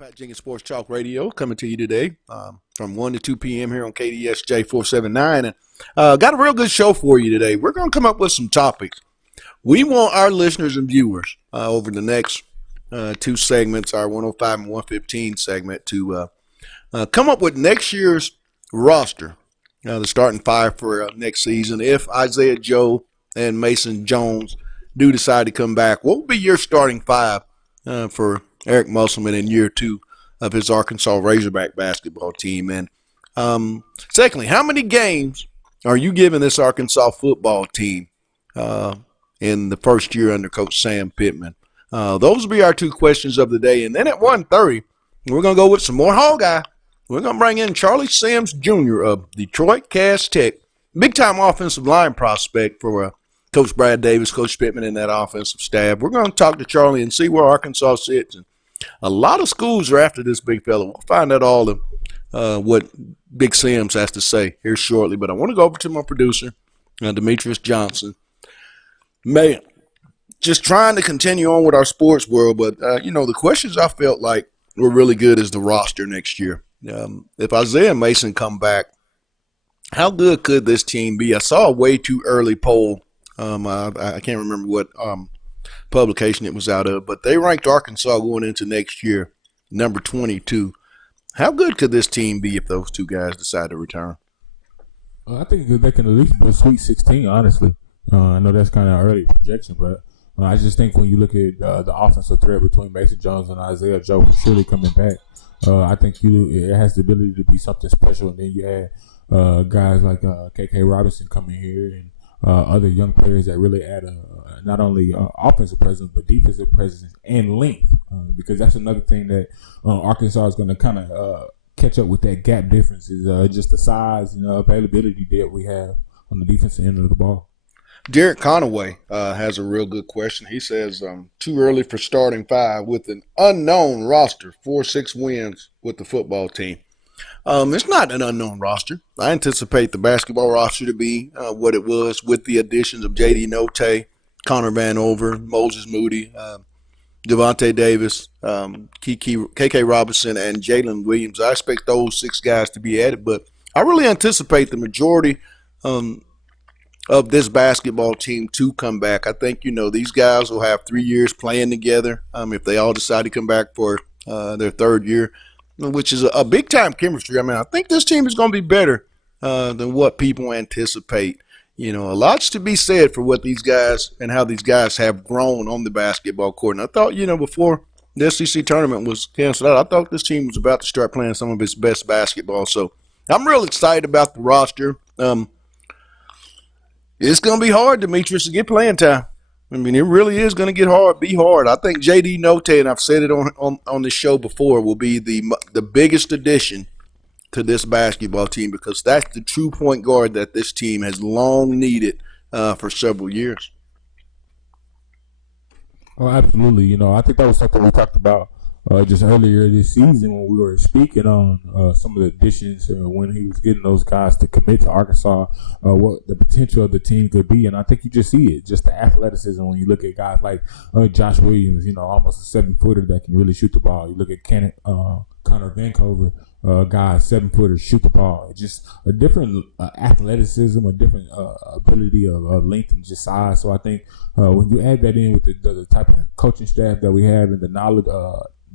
Pat Jenkins Sports Talk Radio coming to you today from 1 to 2 p.m. here on KDSJ 479. And got a real good show for you today. We're going to come up with some topics. We want our listeners and viewers over the next two segments, our 105 and 115 segment, to come up with next year's roster, the starting five for next season. If Isaiah Joe and Mason Jones do decide to come back, what will be your starting five for Eric Musselman in year two of his Arkansas Razorback basketball team? And secondly, how many games are you giving this Arkansas football team in the first year under Coach Sam Pittman? Those will be our two questions of the day. And then at 1:30, we're going to go with some more Hawkeye. We're going to bring in Charlie Sims Jr. of Detroit Cass Tech, big-time offensive line prospect for Coach Brad Davis, Coach Pittman, and that offensive staff. We're going to talk to Charlie and see where Arkansas sits. And a lot of schools are after this big fella. We'll find out all of what Big Sims has to say here shortly. But I want to go over to my producer, Demetrius Johnson. Man, just trying to continue on with our sports world. But, the questions I felt like were really good is the roster next year. If Isaiah Mason come back, how good could this team be? I saw a way too early poll. I can't remember what publication it was out of, but they ranked Arkansas going into next year number 22. How good could this team be if those two guys decide to return? I think they can at least be a Sweet 16, honestly. I know that's kind of early projection, but I just think when you look at the offensive threat between Mason Jones and Isaiah Joe surely coming back, I think it has the ability to be something special. And then you add guys like KK Robinson coming here and other young players that really add not only offensive presence but defensive presence and length, because that's another thing that Arkansas is going to kind of catch up with. That gap difference is just the size and availability that we have on the defensive end of the ball. Derek Conaway has a real good question. He says, too early for starting five with an unknown roster, 4-6 wins with the football team. It's not an unknown roster. I anticipate the basketball roster to be what it was with the additions of J.D. Notae, Connor Vanover, Moses Moody, Devontae Davis, KK Robinson, and Jalen Williams. I expect those six guys to be added, but I really anticipate the majority of this basketball team to come back. I think, these guys will have 3 years playing together if they all decide to come back for their third year, which is a big-time chemistry. I mean, I think this team is going to be better than what people anticipate. A lot's to be said for what these guys and how these guys have grown on the basketball court. And I thought, before the SEC tournament was canceled out, I thought this team was about to start playing some of its best basketball. So I'm real excited about the roster. It's going to be hard, Demetrius, to get playing time. I mean, it really is going to get hard. I think J.D. Notae, and I've said it on this show before, will be the biggest addition to this basketball team, because that's the true point guard that this team has long needed for several years. Oh, absolutely. I think that was something we talked about just earlier this season when we were speaking on some of the additions when he was getting those guys to commit to Arkansas, what the potential of the team could be. And I think you just see it, just the athleticism when you look at guys like Josh Williams, almost a 7-footer that can really shoot the ball. You look at Connor Vancouver, guys, 7-footer, shoot the ball. Just a different athleticism, a different ability of length and just size. So I think when you add that in with the type of coaching staff that we have and the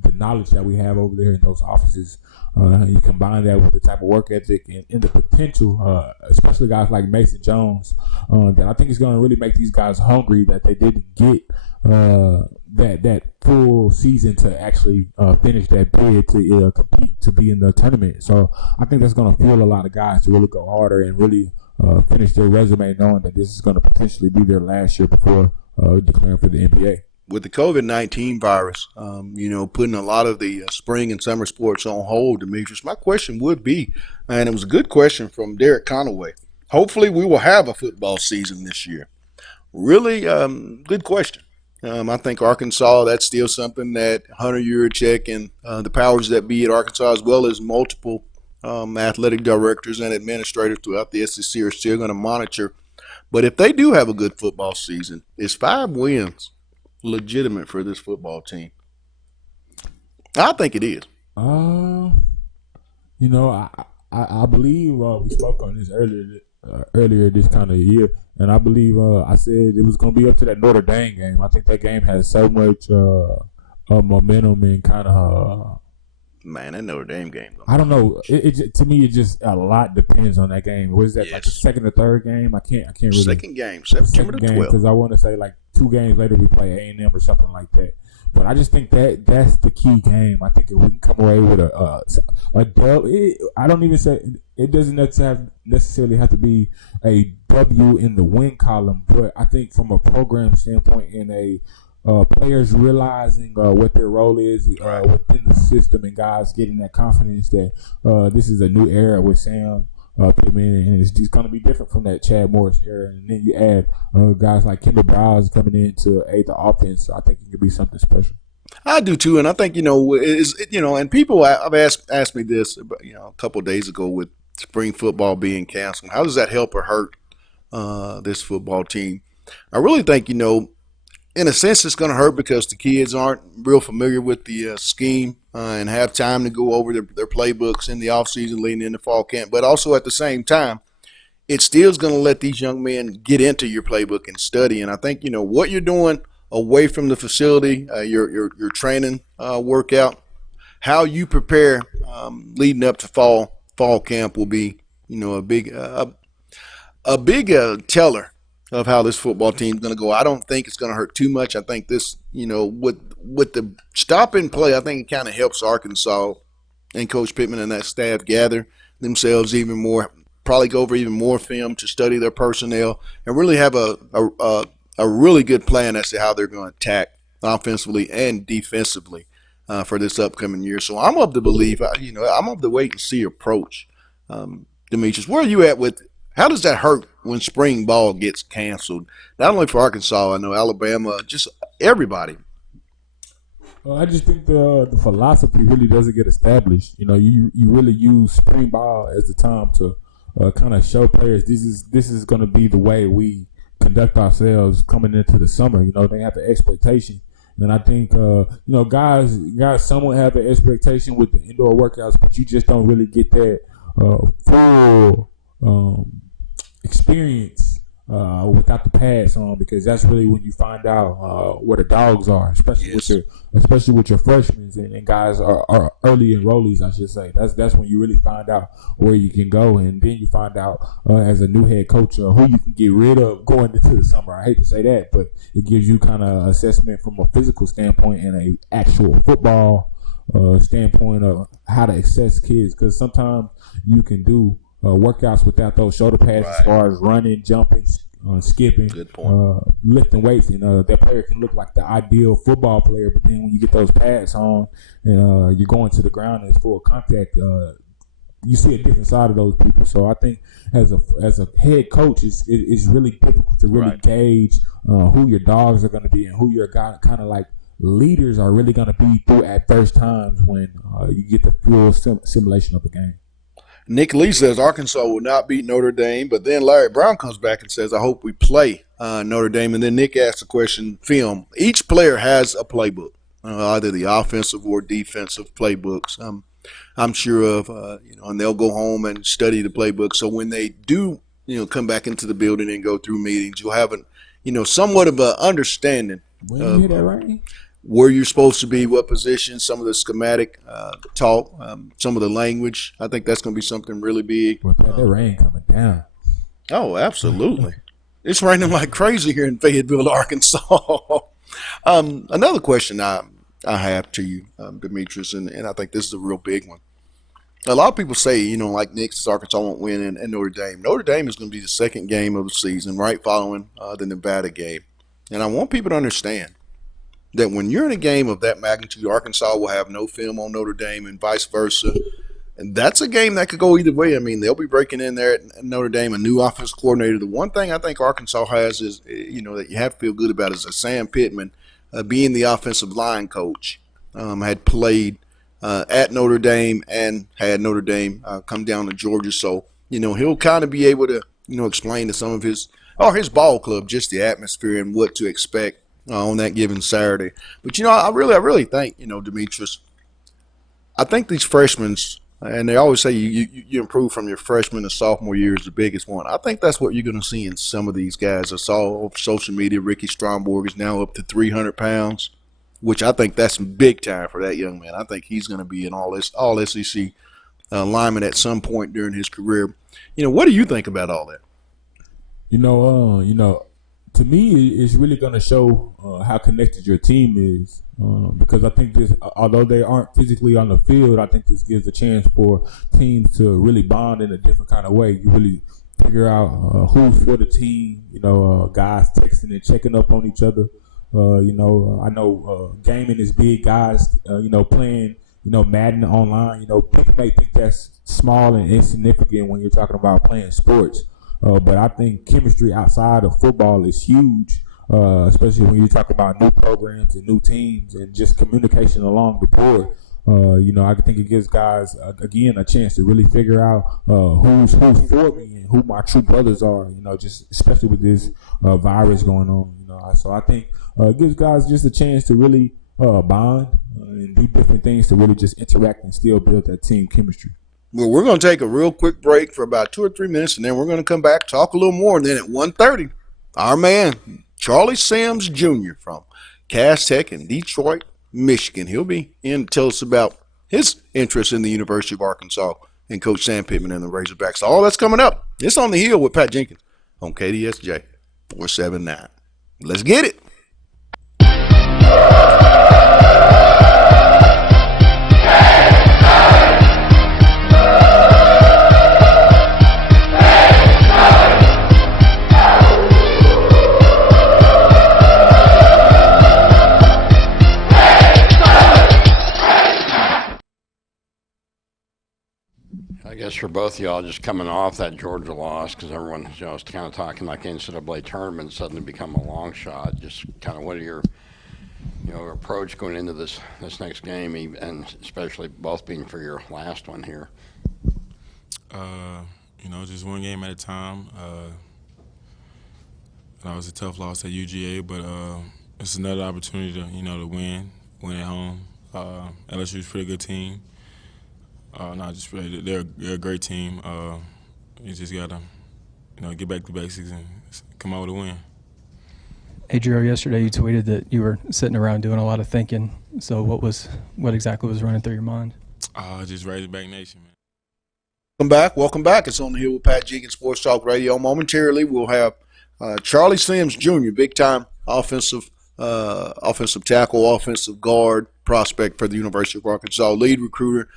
the knowledge that we have over there in those offices. You combine that with the type of work ethic and the potential, especially guys like Mason Jones, that I think is going to really make these guys hungry that they didn't get that full season to actually finish that bid to compete to be in the tournament. So I think that's going to fuel a lot of guys to really go harder and really finish their resume knowing that this is going to potentially be their last year before declaring for the NBA. With the COVID-19 virus, putting a lot of the spring and summer sports on hold, Demetrius, my question would be, and it was a good question from Derek Conaway, hopefully we will have a football season this year. Really good question. I think Arkansas, that's still something that Hunter Yurachek and the powers that be at Arkansas, as well as multiple athletic directors and administrators throughout the SEC, are still going to monitor. But if they do have a good football season, is 5 wins legitimate for this football team? I think it is. I believe we spoke on this earlier this kind of year, and I believe I said it was going to be up to that Notre Dame game. I think that game has so much momentum and kind of. Man, that Notre Dame game. I don't know. To me, it just a lot depends on that game. What is that, like the second or third game? I can't really. Second game, September the 12th. Because I want to say like 2 games later we play A&M or something like that. But I just think that's the key game. I think if we can come away with a dub, I don't even say it doesn't necessarily have to be a W in the win column. But I think from a program standpoint and a players realizing what their role is within the system and guys getting that confidence that this is a new era with Sam Pittman, and it's just going to be different from that Chad Morris era. And then you add guys like Kendall Browse coming in to aid the offense. So I think it could be something special. I do too, and I think and people have asked me this a couple of days ago with spring football being canceled. How does that help or hurt this football team? I really think in a sense, it's going to hurt because the kids aren't real familiar with the scheme and have time to go over their playbooks in the offseason leading into fall camp. But also at the same time, it still is going to let these young men get into your playbook and study. And I think, what you're doing away from the facility, your training workout, how you prepare leading up to fall camp will be, a big teller of how this football team is going to go. I don't think it's going to hurt too much. I think this, with the stop and play, I think it kind of helps Arkansas and Coach Pittman and that staff gather themselves even more, probably go over even more film to study their personnel and really have a really good plan as to how they're going to attack offensively and defensively for this upcoming year. So I'm of the belief, I'm of the wait and see approach. Demetrius, where are you at with? How does that hurt when spring ball gets canceled? Not only for Arkansas, I know Alabama, just everybody. Well, I just think the philosophy really doesn't get established. You really use spring ball as the time to kind of show players this is going to be the way we conduct ourselves coming into the summer. They have the expectation. And I think, guys somewhat have the expectation with the indoor workouts, but you just don't really get that full experience without the pads on, because that's really when you find out where the dogs are, especially with your freshmen and guys are early enrollees, I should say. That's when you really find out where you can go, and then you find out as a new head coach who you can get rid of going into the summer. I hate to say that, but it gives you kind of assessment from a physical standpoint and a actual football standpoint of how to assess kids, because sometimes you can do workouts without those shoulder pads as far as running, jumping, skipping, lifting weights, and that player can look like the ideal football player. But then when you get those pads on and you're going to the ground and it's full contact, you see a different side of those people. So I think as a head coach, it's really difficult to really gauge who your dogs are going to be and who your kind of like leaders are really going to be through adverse times when you get the full simulation of the game. Nick Lee says Arkansas will not beat Notre Dame, but then Larry Brown comes back and says, I hope we play Notre Dame. And then Nick asks the question, film. Each player has a playbook, either the offensive or defensive playbooks. I'm sure of, and they'll go home and study the playbook. So when they do, come back into the building and go through meetings, you'll have somewhat of an understanding. When you hear that, right? where you're supposed to be, what position, some of the schematic talk, some of the language. I think that's going to be something really big. Well, Pat, that rain coming down. Oh, absolutely. It's raining like crazy here in Fayetteville, Arkansas. Another question I have to you, Demetrius, and I think this is a real big one. A lot of people say, like Nick, Arkansas won't win, and Notre Dame. Notre Dame is going to be the second game of the season, right following the Nevada game. And I want people to understand that when you're in a game of that magnitude, Arkansas will have no film on Notre Dame and vice versa. And that's a game that could go either way. I mean, they'll be breaking in there at Notre Dame, a new offensive coordinator. The one thing I think Arkansas has is, that you have to feel good about is that Sam Pittman, being the offensive line coach, had played at Notre Dame and had Notre Dame come down to Georgia. So, he'll kind of be able to, explain to some of his ball club just the atmosphere and what to expect on that given Saturday. But, I really think, Demetrius, I think these freshmen, and they always say you improve from your freshman to sophomore year is the biggest one. I think that's what you're going to see in some of these guys. I saw over social media Ricky Stromberg is now up to 300 pounds, which I think that's big time for that young man. I think he's going to be an all SEC lineman at some point during his career. What do you think about all that? To me, it's really going to show how connected your team is. Because I think this, although they aren't physically on the field, I think this gives a chance for teams to really bond in a different kind of way. You really figure out who's for the team. Guys texting and checking up on each other. I know gaming is big. Guys, playing, Madden online. People may think that's small and insignificant when you're talking about playing sports. But I think chemistry outside of football is huge. Especially when you talk about new programs and new teams and just communication along the board. I think it gives guys, again, a chance to really figure out who's for me and who my true brothers are, just especially with this virus going on. So I think it gives guys just a chance to really bond and do different things to really just interact and still build that team chemistry. Well, we're going to take a real quick break for about 2 or 3 minutes, and then we're going to come back, talk a little more, and then at 1:30, our man, Charlie Sims Jr. from Cass Tech in Detroit, Michigan. He'll be in to tell us about his interest in the University of Arkansas and Coach Sam Pittman and the Razorbacks. All that's coming up. It's On the Hill with Pat Jenkins on KDSJ 479. Let's get it. I guess for both of y'all, just coming off that Georgia loss, because everyone, is kind of talking like NCAA tournament suddenly become a long shot. Just kind of what are your, approach going into this next game, and especially both being for your last one here. Just one game at a time. That was a tough loss at UGA, but it's another opportunity to, to win at home. LSU is a pretty good team. They're a great team. You just gotta, get back to basics and come out with a win. Adrio, yesterday you tweeted that you were sitting around doing a lot of thinking. So what exactly was running through your mind? Just Razorback Nation, man. Welcome back. It's On the Hill with Pat Jenkins, Sports Talk Radio. Momentarily, we'll have Charlie Sims Jr., big-time offensive tackle, offensive guard prospect for the University of Arkansas, lead recruiter.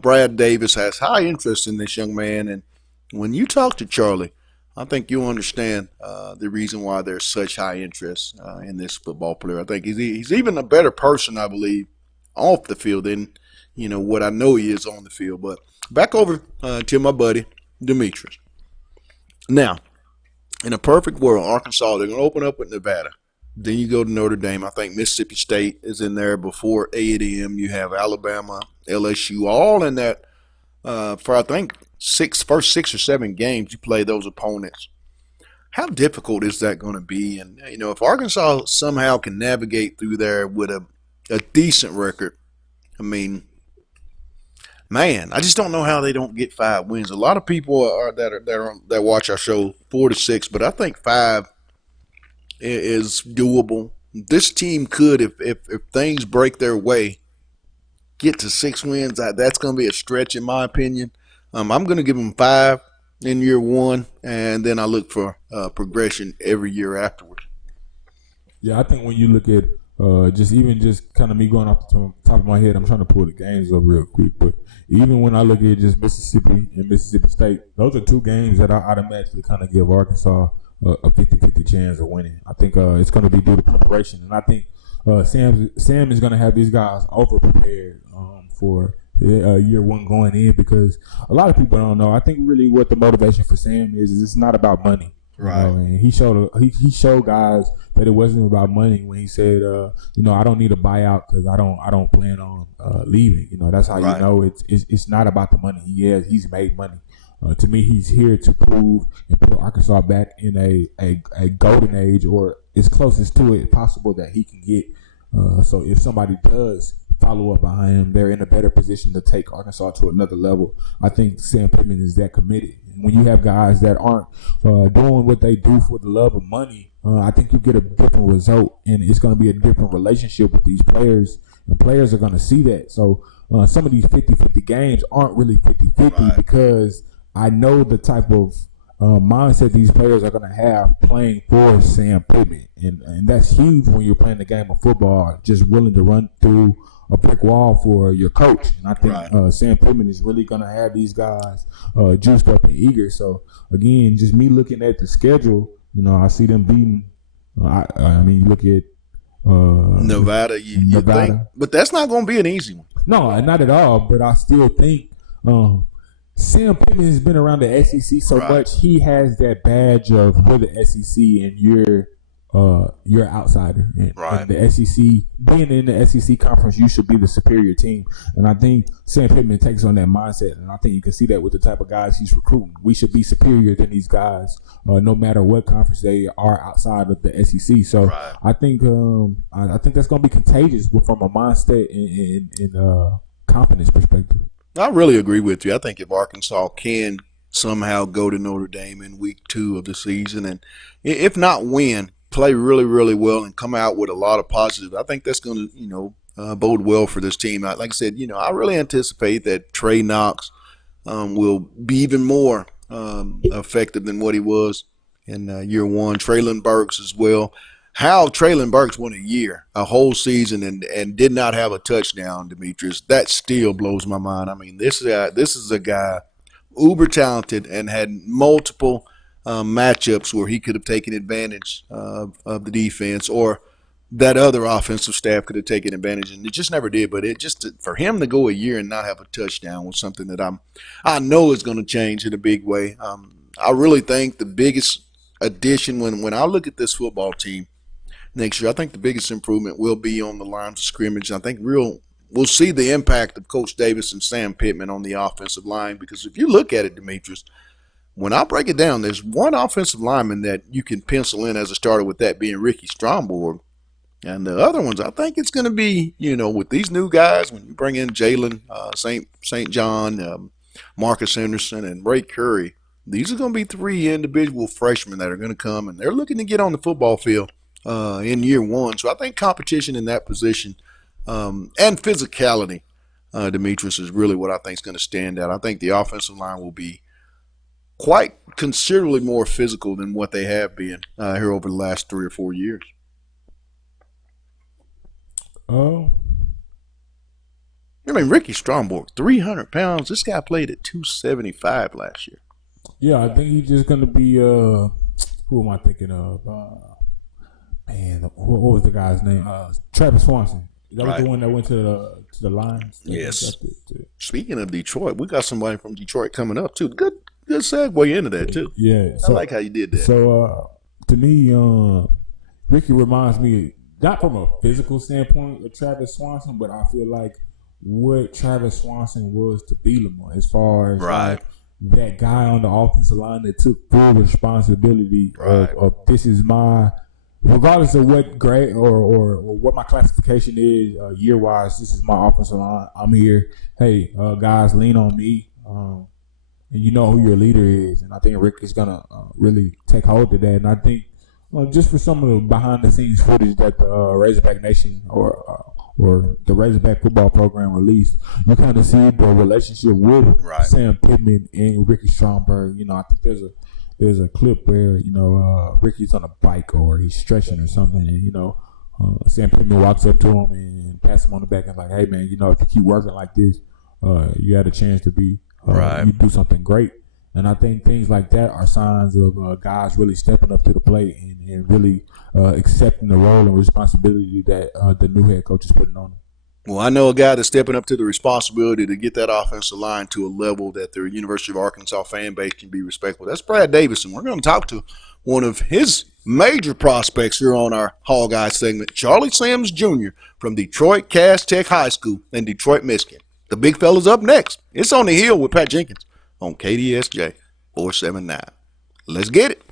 Brad Davis has high interest in this young man, and when you talk to Charlie, I think you'll understand the reason why there's such high interest in this football player. I think he's even a better person, I believe, off the field than what I know he is on the field. But back over to my buddy Demetrius. Now, in a perfect world, Arkansas, they're going to open up with Nevada. Then you go to Notre Dame. I think Mississippi State is in there before A&M. You have Alabama, LSU, all in that for I think first 6 or 7 games you play those opponents. How difficult is that going to be? And if Arkansas somehow can navigate through there with a decent record, I mean, man, I just don't know how they don't get 5 wins. A lot of people that watch our show 4 to 6, but I think 5 is doable. this team could, if things break their way, get to 6 wins. That's going to be a stretch in my opinion. I'm going to give them 5 in year one, and then I look for progression every year afterwards. Yeah, I think when you look at just kind of me going off the top of my head, I'm trying to pull the games up real quick. But even when I look at just Mississippi and Mississippi State, those are 2 games that I automatically kind of give Arkansas a 50-50 chance of winning. I think it's going to be due to preparation, and I think Sam is going to have these guys over prepared for year one going in, because a lot of people don't know. I think really what the motivation for Sam is it's not about money. Right. And he showed guys that it wasn't about money when he said, I don't need a buyout because I don't plan on leaving. That's how Right. you know it's not about the money. He's made money. To me, he's here to prove and put Arkansas back in a golden age, or as closest to it possible that he can get. So if somebody does follow up behind him, they're in a better position to take Arkansas to another level. I think Sam Pittman is that committed. And when you have guys that aren't doing what they do for the love of money, I think you get a different result, and it's going to be a different relationship with these players, and players are going to see that. So some of these 50-50 games aren't really 50-50 Right. because I know the type of mindset these players are going to have playing for Sam Pittman. And that's huge when you're playing the game of football, just willing to run through a brick wall for your coach. And I think Right. Sam Pittman is really going to have these guys juiced up and eager. So, again, just me looking at the schedule, I see them beating. I mean, you look at Nevada, you Nevada. think, but that's not going to be an easy one. No, not at all. But I still think Sam Pittman has been around the SEC so Right. much. He has that badge of we're the SEC and you're outsider. And, Right. and the SEC, being in the SEC conference, you should be the superior team. And I think Sam Pittman takes on that mindset. And I think you can see that with the type of guys he's recruiting. We should be superior than these guys, no matter what conference they are outside of the SEC. So Right. I think that's going to be contagious from a mindset and confidence perspective. I really agree with you. I think if Arkansas can somehow go to Notre Dame in week 2 of the season, and if not win, play really, really well and come out with a lot of positive, I think that's going to, bode well for this team. Like I said, I really anticipate that Trey Knox will be even more effective than what he was in year one. Traylon Burks as well. How Traylon Burks went a whole season, and did not have a touchdown, Demetrius, that still blows my mind. I mean, this is a guy uber talented and had multiple matchups where he could have taken advantage of the defense, or that other offensive staff could have taken advantage, and it just never did. But it just, for him to go a year and not have a touchdown was something that I know is going to change in a big way. I really think the biggest addition when I look at this football team next year, I think the biggest improvement will be on the lines of scrimmage. I think we'll see the impact of Coach Davis and Sam Pittman on the offensive line, because if you look at it, Demetrius, when I break it down, there's one offensive lineman that you can pencil in as a starter, with that being Ricky Stromborg. And the other ones, I think it's going to be, with these new guys, when you bring in Jalen St. John, Marcus Henderson, and Ray Curry, these are going to be 3 individual freshmen that are going to come, and they're looking to get on the football field in year one. So I think competition in that position and physicality, Demetrius, is really what I think is going to stand out. I think the offensive line will be quite considerably more physical than what they have been here over the last 3 or 4 years. Oh, I mean, Ricky Stromborg, 300 pounds. This guy played at 275 last year. yeah, I think he's just going to be who am I thinking of? What was the guy's name? Travis Swanson. That was Right. the one that went to the Lions. Yes. Speaking of Detroit, we got somebody from Detroit coming up too. Good segue into that too. Yeah. I like how you did that. So to me, Ricky reminds me, not from a physical standpoint of Travis Swanson, but I feel like what Travis Swanson was to Bielema, as far as Right. like that guy on the offensive line that took full responsibility Right. of this is my, regardless of what grade or what my classification is year wise, this is my offensive line. I'm here. Hey, guys, lean on me. And you know who your leader is, and I think Rick is gonna really take hold of that. And I think just for some of the behind the scenes footage that the Razorback Nation or the Razorback football program released, you kind of see the relationship with Right. Sam Pittman and Ricky Stromberg. I think there's a clip where Ricky's on a bike or he's stretching or something, and Sam Pittman walks up to him and passes him on the back and like, hey man, if you keep working like this, you had a chance to be Right. you do something great. And I think things like that are signs of guys really stepping up to the plate and really accepting the role and responsibility that the new head coach is putting on them. Well, I know a guy that's stepping up to the responsibility to get that offensive line to a level that the University of Arkansas fan base can be respectful. That's Brad Davison. We're going to talk to one of his major prospects here on our Hall Guy segment, Charlie Sims Jr. from Detroit Cass Tech High School in Detroit, Michigan. The big fella's up next. It's On the Hill with Pat Jenkins on KDSJ 479. Let's get it.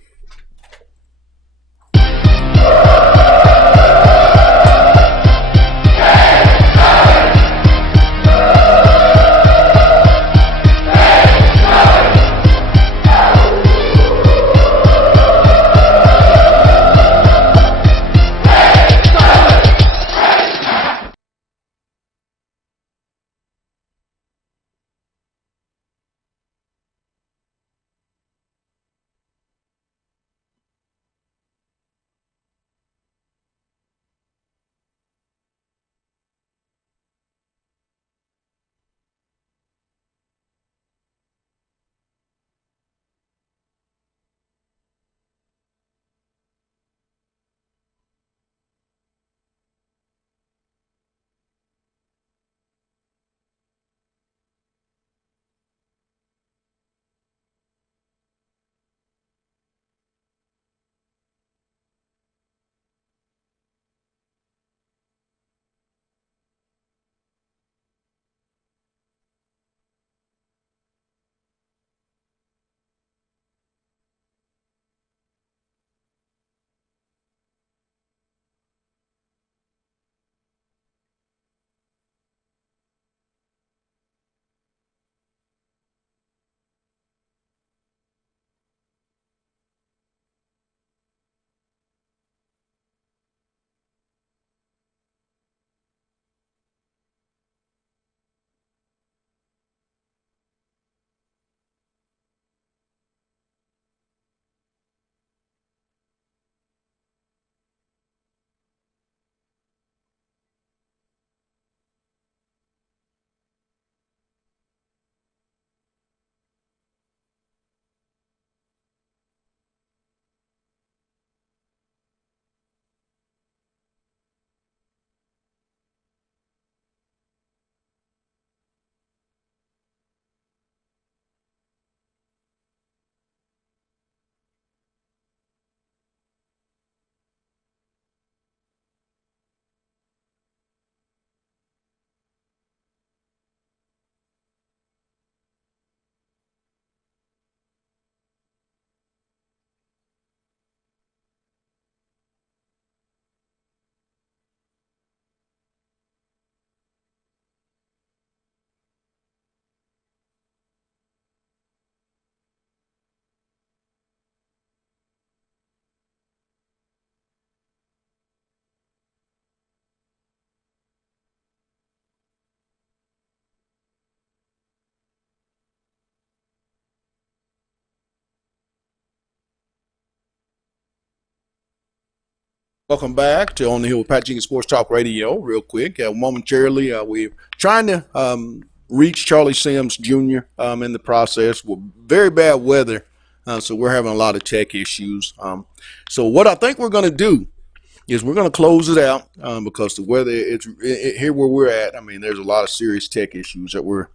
Welcome back to On the Hill with Pat Jenkins Sports Talk Radio. Real quick, momentarily, we're trying to reach Charlie Sims Jr. In the process. With very bad weather, so we're having a lot of tech issues. So what I think we're going to do is we're going to close it out because the weather, here where we're at, I mean, there's a lot of serious tech issues that we're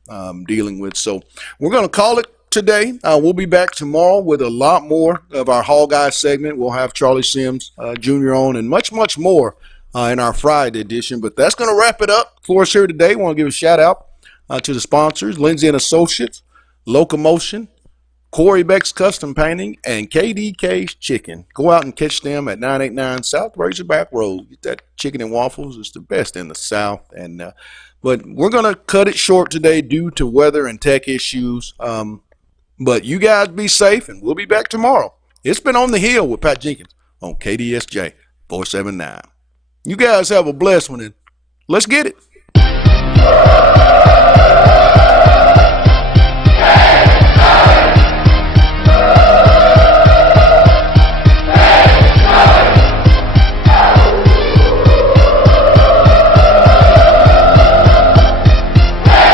dealing with. So we're going to call it today. We'll be back tomorrow with a lot more of our Hall Guys segment. We'll have Charlie Sims Jr. on and much, much more in our Friday edition. But that's going to wrap it up for us here today. We want to give a shout out to the sponsors, Lindsay and Associates, Locomotion, Corey Beck's Custom Painting, and KDK's Chicken. Go out and catch them at 989 South Razorback Road. Get that chicken and waffles. It's the best in the South. But we're going to cut it short today due to weather and tech issues. But you guys be safe, and we'll be back tomorrow. It's been On the Hill with Pat Jenkins on KDSJ 479. You guys have a blessed one, and let's get it.